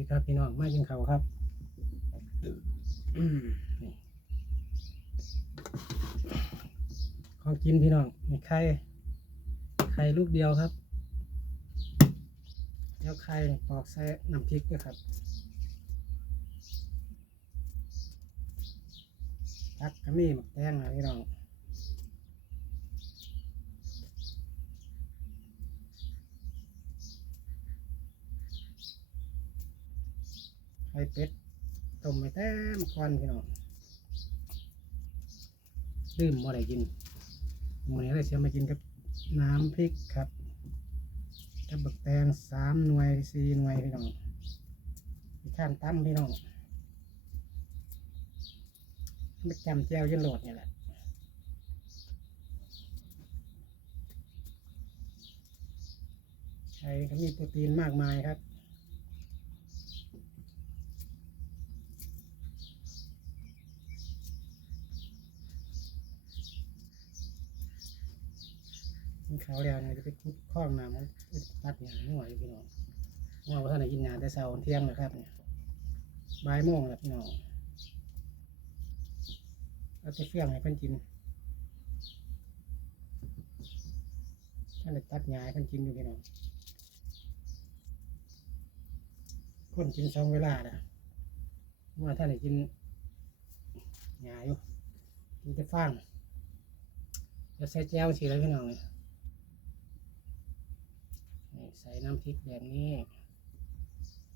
ดีครับพี่น้องมากินข้าวครับอืมนี่ของกินพี่น้องมีไข่ไข่ลูกเดียวครับแล้วไข่ปอกใส่น้ำพริกด้วยครับพักกระมี่หมักแตงนะพี่น้อง ไข่เป็ดต้มไม่แต้มควันพี่น้องลืมบ่ได้กินวันนี้เลยเสียมากินกับน้ำพริกครับกับบักแตงสามหน่วยสี่หน่วยพี่น้องมีข้ามตั้มพี่น้องไม่จำแจวยันโหลดนี่แหละไข่ก็มีโปรตีนมากมายครับ กินข้าแล้วเนี่ยจะไปคุดคล้องน้ำมันตัดหยาหน่อยพี่น้องว่าท่านไหนกินงานแต่เช้าเที่ยงเลยครับเนี่ยบ่ายโมงแล้วพี่น้องเราจะเฟี้ยงให้เพิ่นกินท่านไหนตัดหญ้าให้เพิ่นกินอยู่พี่น้องคนกินสองเวลาน่ะว่าท่านไหนกินหญ้าอยู่กินแต่ฟางจะใส่แจ้วสิแล้วพี่น้องเลยนี่ ใส่น้ำพริกแบบนี้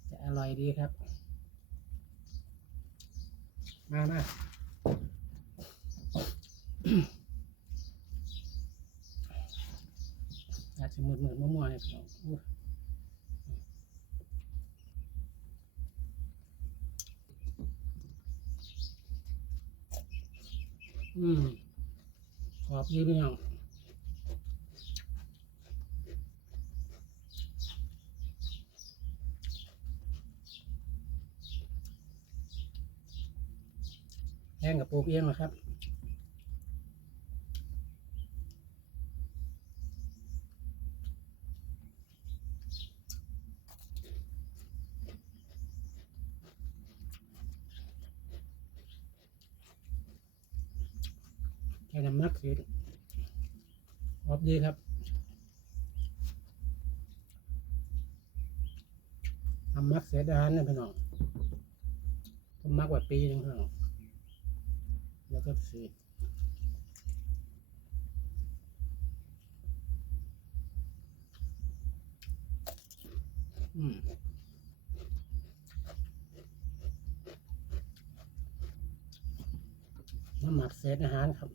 จะอร่อยดีครับ มามาอาจจะหมืดมืดมั่วๆเนี่ยพี่น้หูอืมขอบดีพี่น้อง แห้งกับปลูกเองนะครับแค่น้ำมักสิรอบดีครับน้ำมักเสียดานนะพี่น้องผมมักกว่าปีหนึงพี่น้อง แล้วก็สีดอืมน้ำหมักเศษอาหารครับ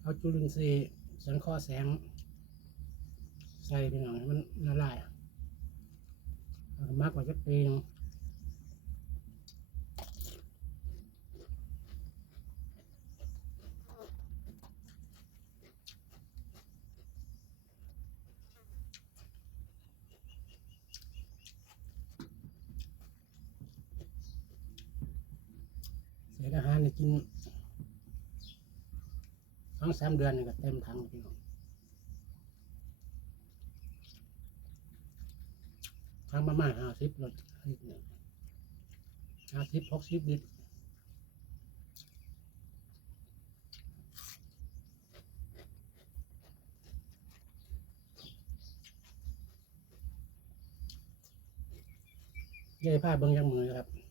เอาจุลินทรีย์สังเคราะห์แสง ใส่ไปหน่อยให้มันละลายมากกว่าจะปีนึง เศษอาหารนี่กินสองสามเดือนนี่ก็เต็มถังพี่น้องถังประมาณห้าสิบลิตรลิตรหนึ่งห้าสิบหกสิบลิตรเย้ผ้าเบิ้งยังมือครับ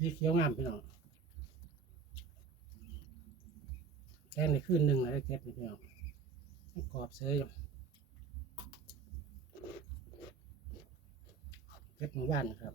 สีเขียวงามพี่น้องแกงในคืนหนึ่งเลยเก็บพี่น้องกรอบเสยอยู่เก็บหมู่บ้านนะครับ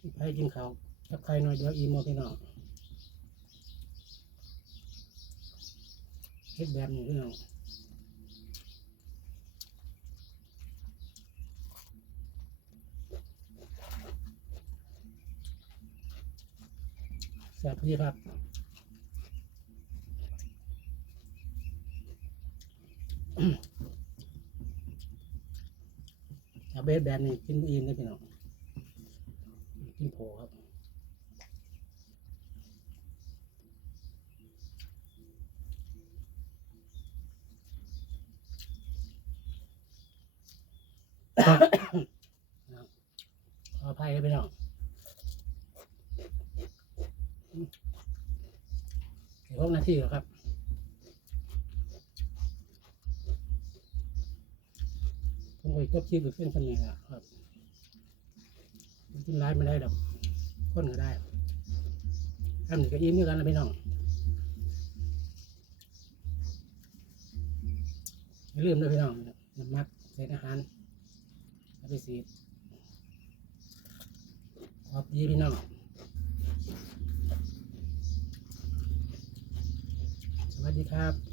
ไปกินข้าวกับใครหน่อยเดี๋ยวอีโมพี่น้องเฮ็ดแบบนี้พี่น้องแซ่บดีครับเอาเบสแบบนี้กินอิ่มเลยพี่น้อง กินโผครับขออภัยด้วยพี่น้องเดี๋ยวพวกนาทีแล้วครับผมก็จบคลิปอีกเส้นคนนี้แหละครับ กินร้ายไม่ได้ดอกคนก็ได้ทำหนึ่งก็อิ่มเหมือนกันนะพี่น้องอย่าลืมด้วยพี่น้องน้ำมักเศษอาหารเอาไปสีดขอบดีพี่น้องสวัสดีครับ